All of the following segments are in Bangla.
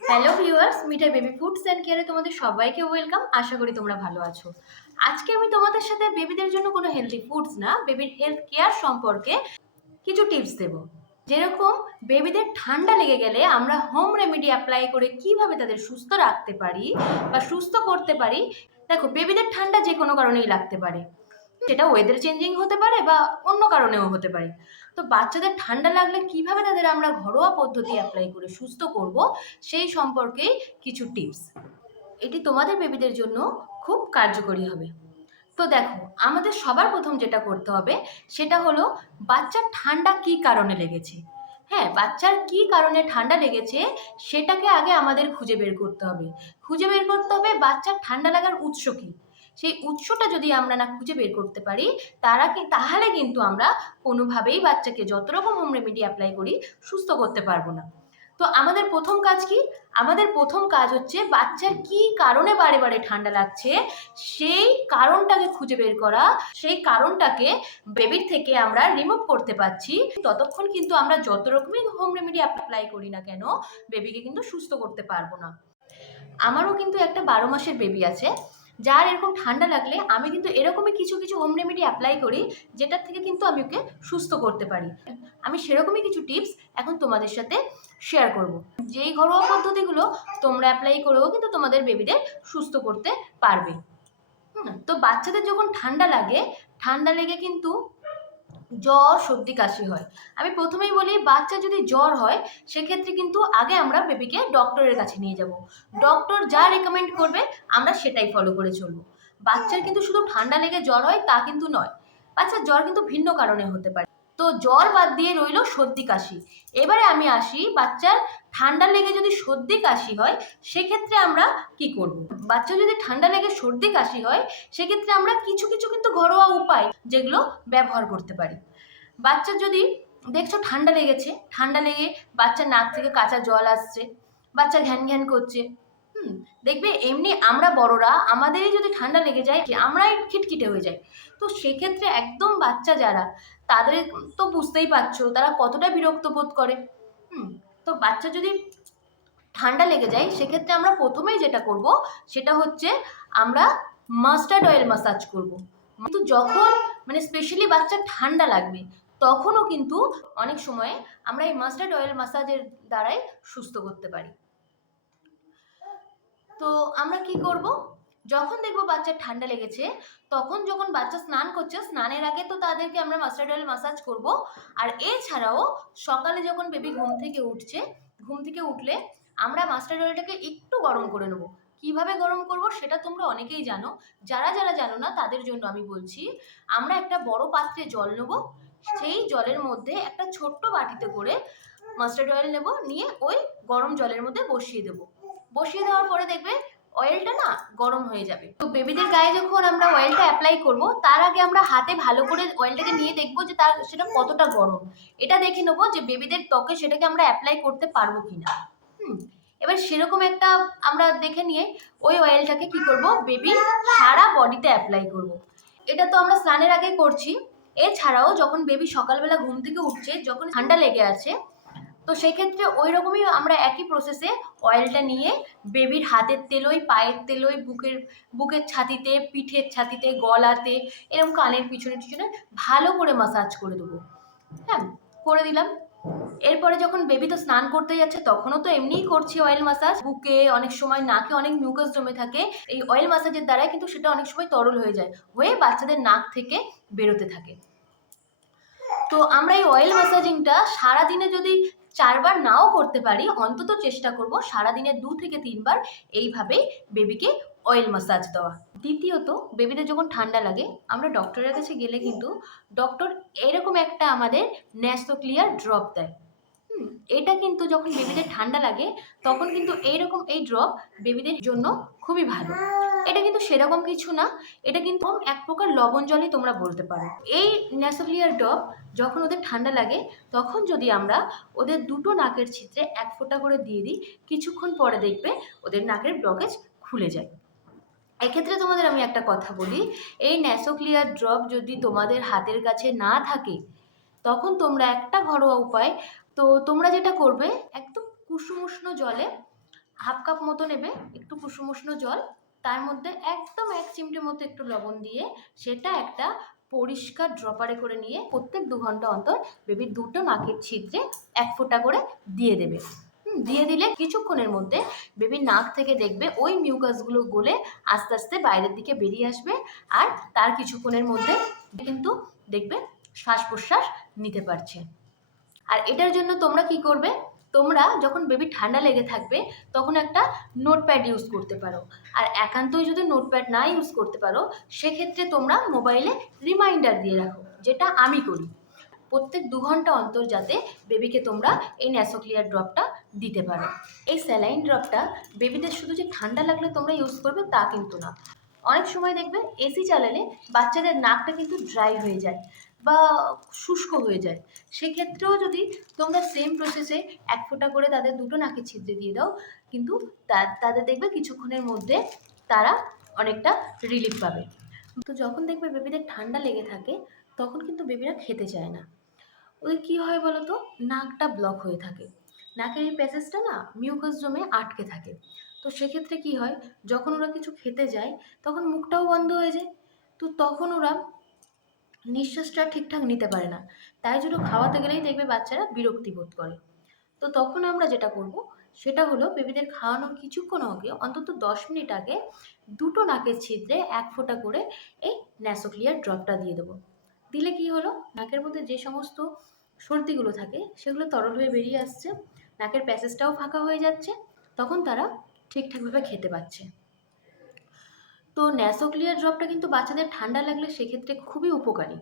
Hello viewers, Mithai baby foods and কেয়ারে তোমাদের সবাইকে ওয়েলকাম। আশা করি তোমরা ভালো আছো। আজকে আমি তোমাদের সাথে বেবিদের জন্য কোনো হেলদি ফুডস না, বেবির হেলথ কেয়ার সম্পর্কে কিছু টিপস দেব। যেরকম বেবিদের ঠান্ডা লেগে গেলে আমরা হোম রেমেডি অ্যাপ্লাই করে কিভাবে তাদের সুস্থ রাখতে পারি বা সুস্থ করতে পারি। দেখো, বেবিদের ঠান্ডা যে কোনো কারণেই লাগতে পারে, সেটা ওয়েদার চেঞ্জিং হতে পারে বা অন্য কারণেও হতে পারে। তো বাচ্চাদের ঠান্ডা লাগলে কিভাবে তাদের আমরা ঘরোয়া পদ্ধতি অ্যাপ্লাই করে সুস্থ করব, সেই সম্পর্কে কিছু টিপস। এটি তোমাদের বেবিদের জন্য খুব কার্যকরী হবে। তো দেখো, আমাদের সবার প্রথম যেটা করতে হবে সেটা হলো বাচ্চার ঠান্ডা কি কারণে লেগেছে। হ্যাঁ, বাচ্চার কি কারণে ঠান্ডা লেগেছে সেটাকে আগে আমাদের খুঁজে বের করতে হবে। খুঁজে বের করতে হবে বাচ্চার ঠান্ডা লাগার উৎস কি। সেই উৎসটা যদি আমরা না খুঁজে বের করতে পারি, তাহলে কিন্তু আমরা কোনোভাবেই বাচ্চাকে যত রকম হোম রেমেডি অ্যাপ্লাই করি সুস্থ করতে পারবো না। তো আমাদের প্রথম কাজ কি? আমাদের প্রথম কাজ হচ্ছে বাচ্চার কি কারণে বারে বারে ঠান্ডা লাগছে সেই কারণটাকে খুঁজে বের করা। সেই কারণটাকে বেবির থেকে আমরা রিমুভ করতে পারছি, ততক্ষণ কিন্তু আমরা যত রকমই হোম রেমেডি অ্যাপ্লাই করি না কেন বেবিকে কিন্তু সুস্থ করতে পারবো না। আমারও কিন্তু একটা 12 মাসের বেবি আছে, যার এরকম ঠান্ডা লাগলে আমি কিন্তু এরকমই কিছু কিছু হোম রেমেডি অ্যাপ্লাই করি, যেটার থেকে কিন্তু আমি ওকে সুস্থ করতে পারি। আমি সেরকমই কিছু টিপস এখন তোমাদের সাথে শেয়ার করব, যেই ঘরোয়া পদ্ধতিগুলো তোমরা অ্যাপ্লাই করেও কিন্তু তোমাদের বেবিদের সুস্থ করতে পারবে। তো বাচ্চাদের যখন ঠান্ডা লাগে, ঠান্ডা লেগে কিন্তু জ্বর সর্দি কাশি হয়। আমি প্রথমেই বলি, বাচ্চা যদি জ্বর হয় সেক্ষেত্রে কিন্তু আগে আমরা বেবিকে ডক্টরের কাছে নিয়ে যাব। ডক্টর যা রেকমেন্ড করবে আমরা সেটাই ফলো করে চলবো। বাচ্চার কিন্তু শুধু ঠান্ডা লেগে জ্বর হয় তা কিন্তু নয়, বাচ্চার জ্বর কিন্তু ভিন্ন কারণে হতে পারে। তো জ্বর বাদ দিয়ে রইল সর্দি কাশি। এবারে আমি আসি, বাচ্চার ঠান্ডা লেগে যদি সর্দি কাশি হয় সেক্ষেত্রে আমরা কি করব। বাচ্চা যদি ঠান্ডা লেগে সর্দি কাশি হয় সেক্ষেত্রে আমরা কিছু কিছু কিন্তু ঘরোয়া উপায় যেগুলো ব্যবহার করতে পারি। বাচ্চার যদি দেখছো ঠান্ডা লেগেছে, ঠান্ডা লেগে বাচ্চার নাক থেকে কাঁচা জল আসছে, বাচ্চা ঘ্যান ঘ্যান করছে, দেখবে এমনি আমরা বড়রা আমাদেরই যদি ঠান্ডা লেগে যায় আমরাই খিটখিটে হয়ে যাই। তো সেক্ষেত্রে একদম বাচ্চা যারা, তাদের তো বুঝতেই পারছো তারা কতটা বিরক্ত বোধ করে। তো বাচ্চা যদি ঠান্ডা লেগে যায় সেক্ষেত্রে আমরা প্রথমেই যেটা করব সেটা হচ্ছে আমরা মাস্টার্ড অয়েল মাসাজ করব। কিন্তু যখন স্পেশালি বাচ্চার ঠান্ডা লাগবে তখনও কিন্তু অনেক সময় আমরা এই মাস্টার্ড অয়েল মাসাজের দ্বারাই সুস্থ করতে পারি। তো আমরা কি করব, যখন দেখবো বাচ্চার ঠান্ডা লেগেছে তখন যখন বাচ্চা স্নান করছে, স্নানের আগে তো তাদেরকে আমরা মাস্টার্ড অয়েল মাসাজ করব। আর এছাড়াও সকালে যখন বেবি ঘুম থেকে উঠছে, ঘুম থেকে উঠলে আমরা মাস্টার্ড অয়েলটাকে একটু গরম করে নেব। কিভাবে গরম করব সেটা তোমরা অনেকেই জানো, যারা যারা জানো না তাদের জন্য আমি বলছি। আমরা একটা বড় পাত্রে জল নেব, সেই জলের মধ্যে একটা ছোট্ট বাটিতে করে মাস্টার্ড অয়েল নেব, নিয়ে ওই গরম জলের মধ্যে বসিয়ে দেবো। বসিয়ে দেওয়ার পরে দেখবে অয়েলটা না গরম হয়ে যাবে। তো বেবিদের গায়ে যখন আমরা অয়েলটা অ্যাপ্লাই করব তার আগে আমরা হাতে ভালো করে অয়েলটাকে নিয়ে দেখবো যে সেটা কতটা গরম। এটা দেখে নেবো যে বেবিদের ত্বকে সেটাকে আমরা অ্যাপ্লাই করতে পারবো কিনা। এবার সেরকম একটা আমরা দেখে নিয়ে ওই অয়েলটাকে কি করব, বেবি সারা বডিতে অ্যাপ্লাই করব। এটা তো আমরা স্নানের আগে করছি। এছাড়াও যখন বেবি সকালবেলা ঘুম থেকে উঠছে, যখন ঠান্ডা লেগে আছে, তো সেই ক্ষেত্রে ওই রকমই আমরা একই প্রসেসে অয়েলটা নিয়ে বেবির হাতের তেলোই, পায়ের তেলোই, বুকের ছাতিতে, পিঠের ছাতিতে, গলাতে, এরকম কানের পিছনে পিছনে ভালো করে মাসাজ করে দেবো। হ্যাঁ, করে দিলাম। এরপরে যখন বেবি তো স্নান করতে যাচ্ছে তখনও তো এমনিই করছি অয়েল মাসাজ। বুকে, অনেক সময় নাকে অনেক মিউকাস জমে থাকে, এই অয়েল মাসাজের দ্বারা কিন্তু সেটা অনেক সময় তরল হয়ে যায়, হয়ে বাচ্চাদের নাক থেকে বেরোতে থাকে। তো আমরা এই অয়েল ম্যাসাজিংটা সারাদিনে যদি 4বার নাও করতে পারি, অন্তত চেষ্টা করব সারাদিনে 2 থেকে 3বার এইভাবে বেবিকে অয়েল ম্যাসাজ দেওয়া। দ্বিতীয়ত, বেবিদের যখন ঠান্ডা লাগে আমরা ডক্টরের কাছে গেলে কিন্তু ডক্টর এরকম একটা আমাদের ন্যাসোক্লিয়ার ড্রপ দেয়। এটা কিন্তু যখন বেবিদের ঠান্ডা লাগে তখন কিন্তু এইরকম এই ড্রপ বেবিদের জন্য খুবই ভালো। এটা কিন্তু সেরকম কিছু না, এটা কিন্তু এক প্রকার লবণ জলই তোমরা বলতে পারো। এই ন্যাসোক্লিয়ার ড্রপ যখন ওদের ঠান্ডা লাগে তখন যদি আমরা ওদের দুটো নাকের ছিদ্রে 1 ফোঁটা করে দিয়ে দিই, কিছুক্ষণ পরে দেখবে ওদের নাকের ব্লকেজ খুলে যায়। এক্ষেত্রে তোমাদের আমি একটা কথা বলি, এই ন্যাসোক্লিয়ার ড্রপ যদি তোমাদের হাতের কাছে না থাকে তখন তোমরা একটা ঘরোয়া উপায়, তো তোমরা যেটা করবে, একদম কুসুম উষ্ণ জলে হাফ কাপ মতো নেবে একটু কুসুম উষ্ণ জল, তার মধ্যে একদম 1 চিমটে মতো একটু লবণ দিয়ে সেটা একটা পরিষ্কার ড্রপারে করে নিয়ে প্রত্যেক 2 ঘন্টা অন্তর বেবির দুটো নাকের ছিদ্রে 1 ফোঁটা করে দিয়ে দেবে। দিয়ে দিলে কিছুক্ষণের মধ্যে বেবির নাক থেকে দেখবে ওই মিউকাসগুলো গলে আস্তে আস্তে বাইরের দিকে বেরিয়ে আসবে, আর তার কিছুক্ষণের মধ্যে কিন্তু দেখবে শ্বাস প্রশ্বাস নিতে পারছে। আর এটার জন্য তোমরা কি করবে, তোমরা যখন বেবি ঠান্ডা লেগে থাকবে তখন একটা নোটপ্যাড ইউজ করতে পারো। আর একান্তই যদি নোটপ্যাড না ইউজ করতে পারো সেক্ষেত্রে তোমরা মোবাইলে রিমাইন্ডার দিয়ে রাখো, যেটা আমি করি। প্রত্যেক 2 ঘন্টা অন্তর যাতে বেবিকে তোমরা এই ন্যাসোক্লিয়ার ড্রপটা দিতে পারো। এই স্যালাইন ড্রপটা বেবিদের শুধু যে ঠান্ডা লাগলে তোমরা ইউজ করবে তা কিন্তু না। অনেক সময় দেখবে এসি চালালে বাচ্চাদের নাকটা কিন্তু ড্রাই হয়ে যায় বা শুষ্ক হয়ে যায়। সেক্ষেত্রেও যদি তোমরা সেম প্রসেসে 1 ফোঁটা করে তাদের দুটো নাকের ছিদ্রে দিয়ে দাও, কিন্তু তাদের দেখবে কিছুক্ষণের মধ্যে তারা অনেকটা রিলিফ পাবে। তো যখন দেখবে বেবিদের ঠান্ডা লেগে থাকে তখন কিন্তু বেবিরা খেতে চায় না। ওদের কী হয় বলো তো, নাকটা ব্লক হয়ে থাকে, নাকের এই প্যাসেজটা না মিউকাস জমে আটকে থাকে। তো সেক্ষেত্রে কি হয়, যখন ওরা কিছু খেতে যায় তখন মুখটাও বন্ধ হয়ে যায়, তো তখন ওরা নিঃশ্বাসটা ঠিকঠাক নিতে পারে না। তাই জন্য খাওয়াতে গেলেই দেখবে বাচ্চারা বিরক্তি বোধ করে। তো তখন আমরা যেটা করব সেটা হলো বেবিদের খাওয়ানোর কিছুক্ষণ আগে অন্তত 10 মিনিট আগে দুটো নাকের ছিদ্রে 1 ফোঁটা করে এই ন্যাসোক্লিয়ার ড্রপটা দিয়ে দেবো। দিলে কি হলো, নাকের মধ্যে যে সমস্ত সর্দিগুলো থাকে সেগুলো তরল হয়ে বেরিয়ে আসছে, নাকের প্যাসেজটাও ফাঁকা হয়ে যাচ্ছে, তখন তারা ঠিকঠাকভাবে খেতে পাচ্ছে। তো ন্যাসোক্লিয়ার ড্রপটা কিন্তু বাচ্চাদের ঠান্ডা লাগলে সেক্ষেত্রে খুবই উপকারী।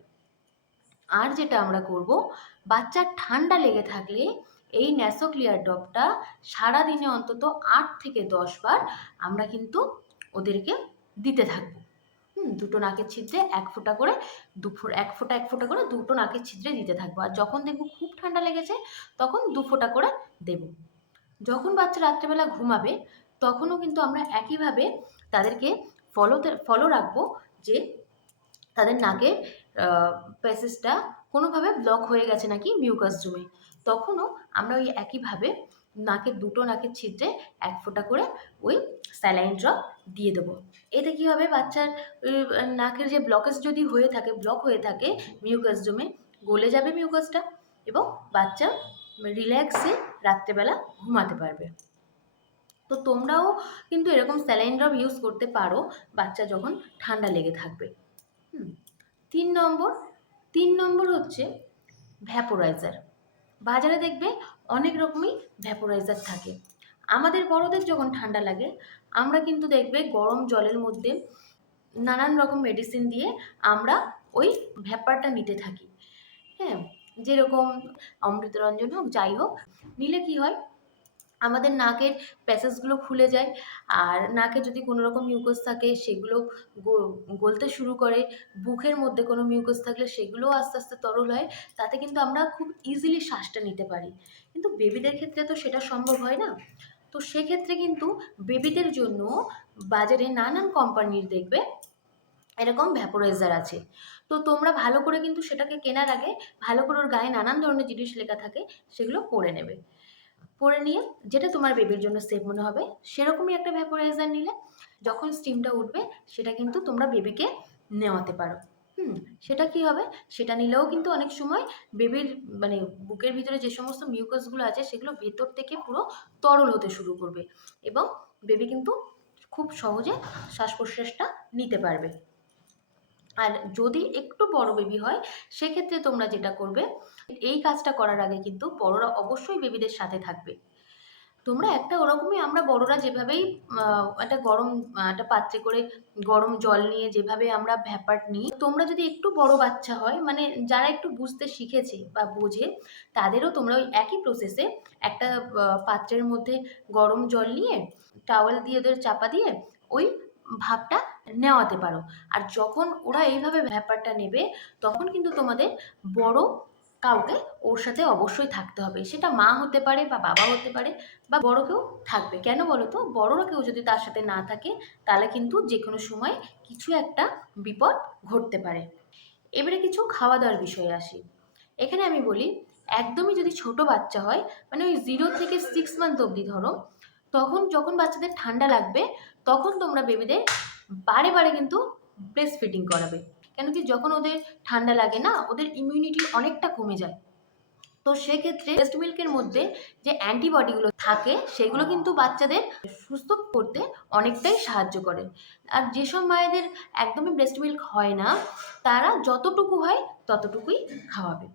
আর যেটা আমরা করব, বাচ্চার ঠান্ডা লেগে থাকলে এই ন্যাসোক্লিয়ার ড্রপটা সারাদিনে অন্তত 8 থেকে 10 বার আমরা কিন্তু ওদেরকে দিতে থাকবো। দুটো নাকের ছিদ্রে 1 ফোঁটা করে 1 ফোঁটা 1 ফোঁটা করে দুটো নাকের ছিদ্রে দিতে থাকবো। আর যখন দেখবো খুব ঠান্ডা লেগেছে তখন 2 ফোঁটা করে দেব। যখন বাচ্চা রাত্রেবেলা ঘুমাবে তখনও কিন্তু আমরা একইভাবে তাদেরকে ফলো রাখবো যে তাদের নাকের প্যাসেজটা কোনোভাবে ব্লক হয়ে গেছে নাকি মিউকাস জমে। তখনও আমরা ওই একইভাবে দুটো নাকের ছিদ্রে 1 ফোঁটা করে ওই স্যালাইন ড্রপ দিয়ে দেবো। এতে কী হবে, বাচ্চার নাকের যে ব্লকেজ যদি ব্লক হয়ে থাকে মিউকাস জমে, গলে যাবে মিউকাসটা এবং বাচ্চা রিল্যাক্সে রাত্রেবেলা ঘুমাতে পারবে। তো তোমরাও কিন্তু এরকম স্যালাইন ড্রপ ইউজ করতে পারো বাচ্চা যখন ঠান্ডা লেগে থাকবে। 3 নম্বর হচ্ছে ভ্যাপোরাইজার। বাজারে দেখবে অনেক রকমই ভ্যাপোরাইজার থাকে। আমাদের বড়দের যখন ঠান্ডা লাগে আমরা কিন্তু দেখবে গরম জলের মধ্যে নানান রকম মেডিসিন দিয়ে আমরা ওই ভ্যাপারটা নিতে থাকি। হ্যাঁ, যেরকম অমৃতরঞ্জন হোক যাই হোক, নিলে কি হয় আমাদের নাকের প্যাসেজগুলো খুলে যায়, আর নাকে যদি কোনো রকম মিউকাস থাকে সেগুলো গলতে শুরু করে, বুকের মধ্যে কোনো মিউকাস থাকলে সেগুলোও আস্তে আস্তে তরল হয়, তাতে কিন্তু আমরা খুব ইজিলি শ্বাসটা নিতে পারি। কিন্তু বেবিদের ক্ষেত্রে তো সেটা সম্ভব হয় না। তো সেক্ষেত্রে কিন্তু বেবিদের জন্য বাজারে নানান কোম্পানির দেখবে এরকম ভ্যাপোরাইজার আছে। তো তোমরা ভালো করে কিন্তু সেটাকে কেনার আগে ভালো করে ওর গায়ে নানান ধরনের জিনিস লেখা থাকে সেগুলো পড়ে নেবে। পরে নিয়ে যেটা তোমার বেবির জন্য সেফ মনে হবে সেরকমই একটা ভ্যাপোরাইজার নিলে যখন স্টিমটা উঠবে সেটা কিন্তু তোমরা বেবিকে নেওয়াতে পারো। সেটা কি হবে, সেটা নিলেও কিন্তু অনেক সময় বেবির মানে বুকের ভিতরে যে সমস্ত মিউকাসগুলো আছে সেগুলো ভেতর থেকে পুরো তরল হতে শুরু করবে এবং বেবি কিন্তু খুব সহজে শ্বাস প্রশ্বাসটা নিতে পারবে। আর যদি একটু বড় বেবি হয় সেক্ষেত্রে তোমরা যেটা করবে, এই কাজটা করার আগে কিন্তু বড়রা অবশ্যই বেবিদের সাথে থাকবে। তোমরা একটা ওরকমই আমরা বড়রা যেভাবেই একটা পাত্রে করে গরম জল নিয়ে যেভাবে আমরা ভ্যাপার নিই, তোমরা যদি একটু বড় বাচ্চা হয় মানে যারা একটু বুঝতে শিখেছে বা বোঝে, তাদেরও তোমরা ওই একই প্রসেসে একটা পাত্রের মধ্যে গরম জল নিয়ে টাওয়েল দিয়ে ওদের চাপা দিয়ে ওই ভাপটা নেওয়াতে পারো। আর যখন ওরা এইভাবে ভ্যাপারটা নেবে তখন কিন্তু তোমাদের বড় কাউকে ওর সাথে অবশ্যই থাকতে হবে, সেটা মা হতে পারে বা বাবা হতে পারে বা বড় কেউ থাকবে। কেন বলো তো, বড়রা কেউ যদি তার সাথে না থাকে তাহলে কিন্তু যে কোনো সময় কিছু একটা বিপদ ঘটতে পারে। এবারে কিছু খাওয়া দাওয়ার বিষয়ে আসি। এখানে আমি বলি একদমই যদি ছোট বাচ্চা হয় মানে ওই 0 থেকে 6 মান্থ অবধি ধরো, তখন যখন বাচ্চাদের ঠান্ডা লাগবে তখন তোমরা বেবিদের বারে বারে কিন্তু ব্রেস্ট ফিডিং করাবে। কেন কি যখন ওদের ঠান্ডা লাগে না, ওদের ইমিউনিটি অনেকটা কমে যায়। তো সেক্ষেত্রে ব্রেস্ট মিল্কের মধ্যে যে অ্যান্টিবডিগুলো থাকে সেগুলো কিন্তু বাচ্চাদের সুস্থ করতে অনেকটাই সাহায্য করে। আর যেসব মায়েদের একদমই ব্রেস্ট মিল্ক হয় না, তারা যতটুকু হয় ততটুকুই খাওয়াবে।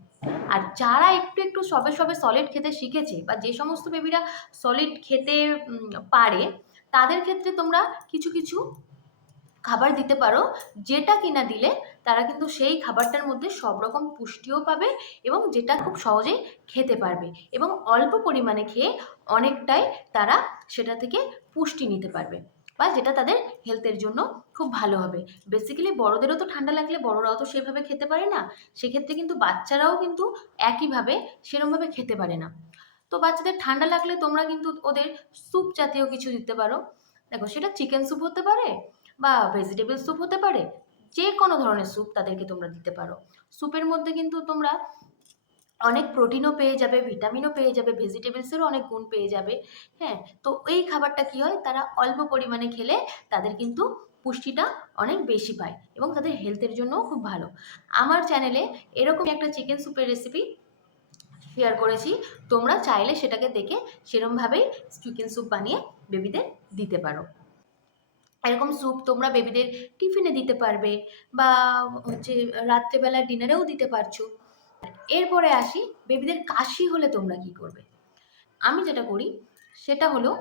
আর যারা একটু একটু সবে সবে সলিড খেতে শিখেছে বা যে সমস্ত বেবিরা সলিড খেতে পারে, তাদের ক্ষেত্রে তোমরা কিছু কিছু খাবার দিতে পারো, যেটা কিনা দিলে তারা কিন্তু সেই খাবারটার মধ্যে সব রকম পুষ্টিও পাবে এবং যেটা খুব সহজেই খেতে পারবে এবং অল্প পরিমাণে খেয়ে অনেকটাই তারা সেটা থেকে পুষ্টি নিতে পারবে, বা যেটা তাদের হেলথের জন্য খুব ভালো হবে। বেসিক্যালি বড়দেরও তো ঠান্ডা লাগলে বড়রাও তো সেভাবে খেতে পারে না, সেক্ষেত্রে কিন্তু বাচ্চারাও কিন্তু একইভাবে সেরমভাবে খেতে পারে না। তো বাচ্চাদের ঠান্ডা লাগলে তোমরা কিন্তু ওদের স্যুপ জাতীয় কিছু দিতে পারো। দেখো, সেটা চিকেন স্যুপ হতে পারে বা ভেজিটেবল স্যুপ হতে পারে, যে কোনো ধরনের স্যুপ তাদেরকে তোমরা দিতে পারো। স্যুপের মধ্যে কিন্তু তোমরা অনেক প্রোটিনও পেয়ে যাবে, ভিটামিনও পেয়ে যাবে, ভেজিটেবলসেরও অনেক গুণ পেয়ে যাবে। হ্যাঁ, তো এই খাবারটা কি হয়, তারা অল্প পরিমাণে খেলে তাদের কিন্তু পুষ্টিটা অনেক বেশি পায় এবং তাদের হেলথের জন্যও খুব ভালো। আমার চ্যানেলে এরকম একটা চিকেন স্যুপের রেসিপি শেয়ার করেছি, তোমরা চাইলে সেটাকে দেখে সেরমভাবেই চিকেন স্যুপ বানিয়ে বেবিদের দিতে পারো। এরকম স্যুপ তোমরা বেবিদের টিফিনে দিতে পারবে বা হচ্ছে রাত্রেবেলা ডিনারেও দিতে পারছো। এরপরে আসি, বেবিদের কাশি হলে তোমরা কি করবে। আমি যেটা করি সেটা হলো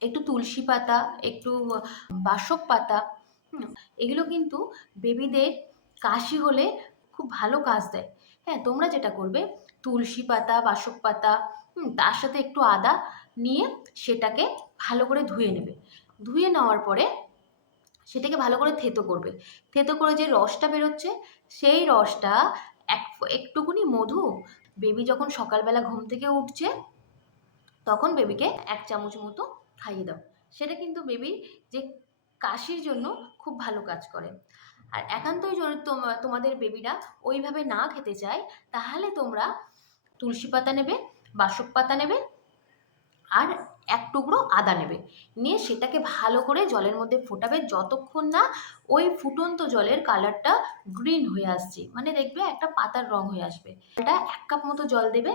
একটু তুলসী পাতা, একটু বাসক পাতা, এগুলো কিন্তু বেবিদের কাশি হলে খুব ভালো কাজ দেয়। হ্যাঁ, তোমরা যেটা করবে, তুলসী পাতা, বাসক পাতা, তার সাথে একটু আদা নিয়ে সেটাকে ভালো করে ধুয়ে নেবে। ধুয়ে নেওয়ার পরে সেটাকে ভালো করে থেতো করবে। থেতো করে যে রসটা বেরোচ্ছে, সেই রসটা একটুকুনি মধু, বেবি যখন সকালবেলা ঘুম থেকে উঠছে তখন বেবিকে 1 চামচ মতো খাইয়ে দাও। সেটা কিন্তু বেবির যে কাশির জন্য খুব ভালো কাজ করে। আর একান্তই যদি তোমাদের বেবিরা ওইভাবে না খেতে চায়, তাহলে তোমরা তুলসী পাতা নেবে, বাসক পাতা নেবে আর 1 টুকরো আদা নেবে। নিয়ে সেটাকে ভালো করে জলের মধ্যে ফোটাবে যতক্ষণ না ওই ফুটন্ত জলের কালারটা গ্রিন হয়ে আসছে, মানে দেখবে একটা পাতার রং হয়ে আসবে। এটা 1 কাপ মতো জল দেবে,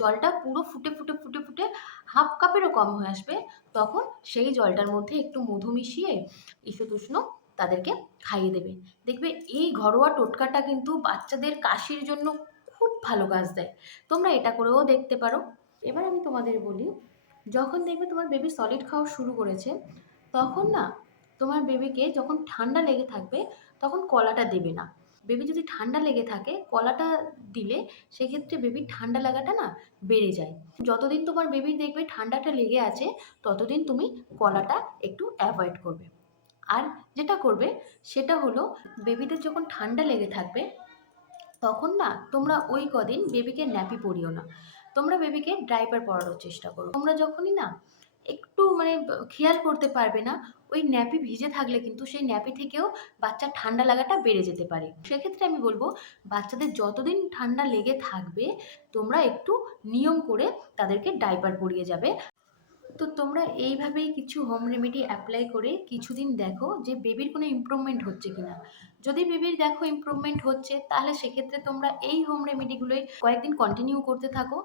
জলটা পুরো ফুটে ফুটে ফুটে ফুটে হাফ কাপেরও কম হয়ে আসবে। তখন সেই জলটার মধ্যে একটু মধু মিশিয়ে ঈষৎ উষ্ণ তাদেরকে খাইয়ে দেবে। দেখবে এই ঘরোয়া টোটকাটা কিন্তু বাচ্চাদের কাশির জন্য খুব ভালো কাজ দেয়। তোমরা এটা করেও দেখতে পারো। এবার আমি তোমাদের বলি, যখন দেখবে তোমার বেবি সলিড খাওয়া শুরু করেছে, তখন না তোমার বেবিকে যখন ঠান্ডা লেগে থাকবে তখন কলাটা দেবে না। বেবি যদি ঠান্ডা লেগে থাকে কলাটা দিলে সেক্ষেত্রে বেবির ঠান্ডা লাগাটা না বেড়ে যায়। যতদিন তোমার বেবির দেখবে ঠান্ডাটা লেগে আছে ততদিন তুমি কলাটা একটু অ্যাভয়েড করবে। আর যেটা করবে সেটা হলো, বেবিদের যখন ঠান্ডা লেগে থাকবে তখন না তোমরা ওই কদিন বেবিকে ন্যাপি পরিও না, তোমরা বেবিকে ডাইপার পরানোর চেষ্টা করো। তোমরা যখনই না একটু মানে খেয়াল করতে পারবে না, ওই ন্যাপি ভিজে থাকলে কিন্তু সেই ন্যাপি থেকেও বাচ্চার ঠান্ডা লাগাটা বেড়ে যেতে পারে। সেক্ষেত্রে আমি বলবো, বাচ্চাদের যতদিন ঠান্ডা লেগে থাকবে তোমরা একটু নিয়ম করে তাদেরকে ডাইপার পরিয়ে যাবে। তো তোমরা এইভাবেই কিছু হোম রেমেডি অ্যাপ্লাই করে কিছুদিন দেখো যে বেবির কোনো ইমপ্রুভমেন্ট হচ্ছে কিনা। যদি বেবির দেখো ইমপ্রুভমেন্ট হচ্ছে, তাহলে সেক্ষেত্রে তোমরা এই হোম রেমেডিগুলোই কয়েকদিন কন্টিনিউ করতে থাকো।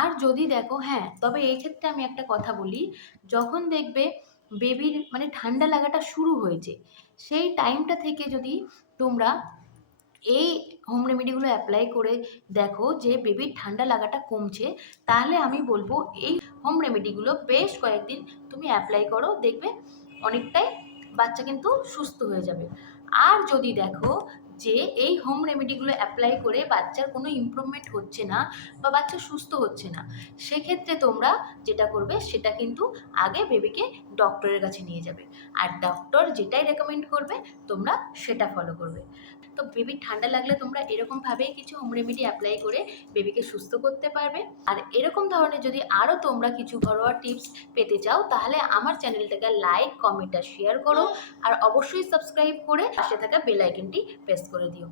আর যদি দেখো, হ্যাঁ, তবে এই ক্ষেত্রে আমি একটা কথা বলি, যখন দেখবে বেবির মানে ঠান্ডা লাগাটা শুরু হয়েছে, সেই টাইমটা থেকে যদি তোমরা এই হোম রেমেডিগুলো অ্যাপ্লাই করে দেখো যে বেবির ঠান্ডা লাগাটা কমছে, তাহলে আমি বলবো এই হোম রেমেডিগুলো বেশ কয়েকদিন তুমি অ্যাপ্লাই করো, দেখবে অনেকটাই বাচ্চা কিন্তু সুস্থ হয়ে যাবে। আর যদি দেখো যে এই হোম রেমেডিগুলো অ্যাপ্লাই করে বাচ্চার কোনো ইমপ্রুভমেন্ট হচ্ছে না বা বাচ্চা সুস্থ হচ্ছে না, সেক্ষেত্রে তোমরা যেটা করবে সেটা কিন্তু আগে বেবিকে ডক্টরের কাছে নিয়ে যাবে। আর ডক্টর যেটাই রেকমেন্ড করবে তোমরা সেটা ফলো করবে। তো বেবির ঠান্ডা লাগলে তোমরা এরকমভাবেই কিছু হোম রেমেডি অ্যাপ্লাই করে বেবিকে সুস্থ করতে পারবে। আর এরকম ধরনের যদি আরও তোমরা কিছু ঘরোয়া টিপস পেতে চাও, তাহলে আমার চ্যানেলটাকে লাইক, কমেন্ট আর শেয়ার করো। আর অবশ্যই সাবস্ক্রাইব করে পাশে থাকা বেল আইকনটি প্রেস করে দিও।